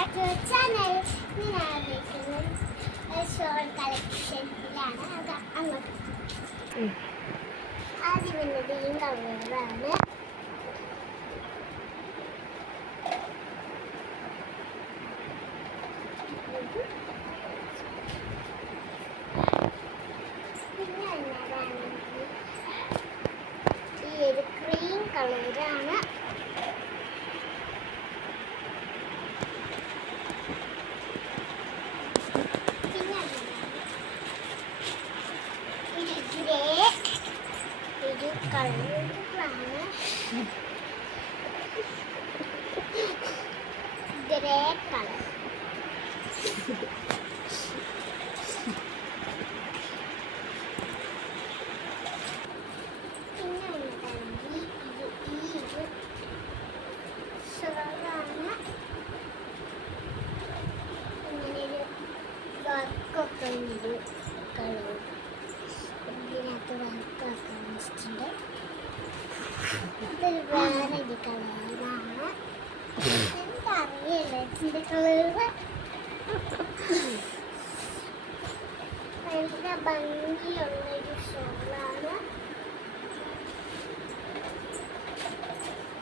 Back to channel. ഞാൻ shawl കളക്ഷനിലാണ്. അത് അങ്ങോട്ട് ആദ്യം വന്നത് ഈ കളറാണ്. പിന്നെ എന്നതാണെങ്കിൽ ഈ ഒരു ക്രീം കളറാണ്. കളറാണ് ഗ്രേ കളർ. പിന്നെ ഉള്ളതാണെങ്കിൽ ഇത് ഷോളാണ്. ഇങ്ങനെയൊരു വർക്കൊക്കെ ഉണ്ട്. കളർ ഇതിനകത്ത് വർക്കൊക്കെ വെച്ചിട്ടുണ്ട്. ഇതൊരു വേറൊരു കളറാണ്. എനിക്കറിയില്ല ഇതിൻ്റെ കളറ്. നല്ല ഭംഗിയുള്ളൊരു ഷോളാണ്.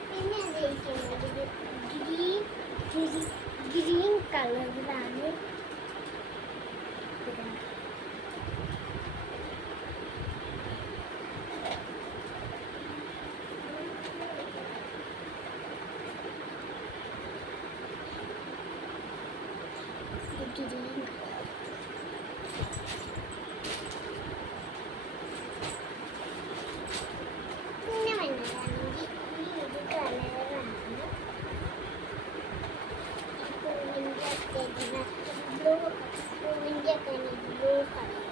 പിന്നെ അതിരിക്കുന്നത് ഗ്രീൻ കളറിലാണ്. പിന്നെ വന്നതാണെങ്കിൽ ഈ ഒരു കളറാണ്. പൂവിൻ്റെ ബ്ലൂ കളർ.